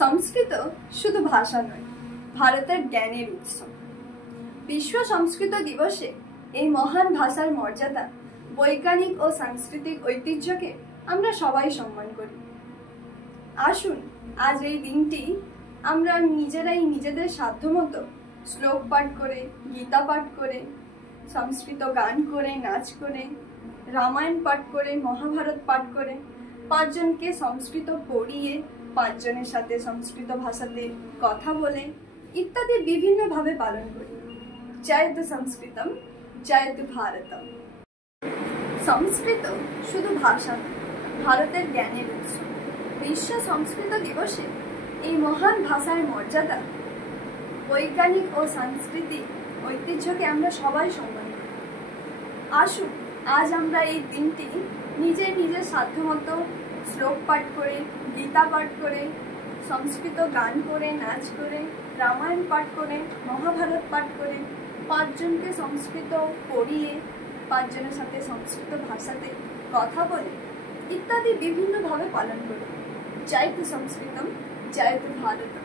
সংস্কৃত শুধু ভাষা নয়, ভারতের জ্ঞানের উৎস। বিশ্ব সংস্কৃত দিবসে এই মহান ভাষার মর্যাদা, বৈজ্ঞানিক ও সাংস্কৃতিক ঐতিহ্যকে আমরা সবাই সম্মান করি। আসুন আজ এই দিনটি আমরা নিজেরাই নিজেদের সাধ্যমতো শ্লোক পাঠ করে, গীতা পাঠ করে, সংস্কৃত গান করে, নাচ করে, রামায়ণ পাঠ করে, মহাভারত পাঠ করে, 5 জনকে সংস্কৃত পড়িয়ে, 5 জনের সাথে সংস্কৃত ভাষাতে কথা বলে ইত্যাদি বিভিন্নভাবে পালন করি। জয়তু সংস্কৃতম, জয়তু ভারতম। সংস্কৃত শুধু ভাষা নয়, ভারতের জ্ঞানের উৎস। বিশ্ব সংস্কৃত দিবসে এই মহান ভাষার মর্যাদা, বৈজ্ঞানিক ও সাংস্কৃতিক ঐতিহ্যকে আমরা সবাই সম্মান করি। আসুন আজ আমরা এই দিনটি নিজের সাধ্যমতো শ্লোক পাঠ করে, গীতা পাঠ করে, সংস্কৃত গান করে, নাচ করে, রামায়ণ পাঠ করে, মহাভারত পাঠ করে, 5 জনকে সংস্কৃত পড়িয়ে, 5 জনের সাথে সংস্কৃত ভাষাতে কথা বলে ইত্যাদি বিভিন্নভাবে পালন করি। জয়তু সংস্কৃতম, জয়তু ভারতম।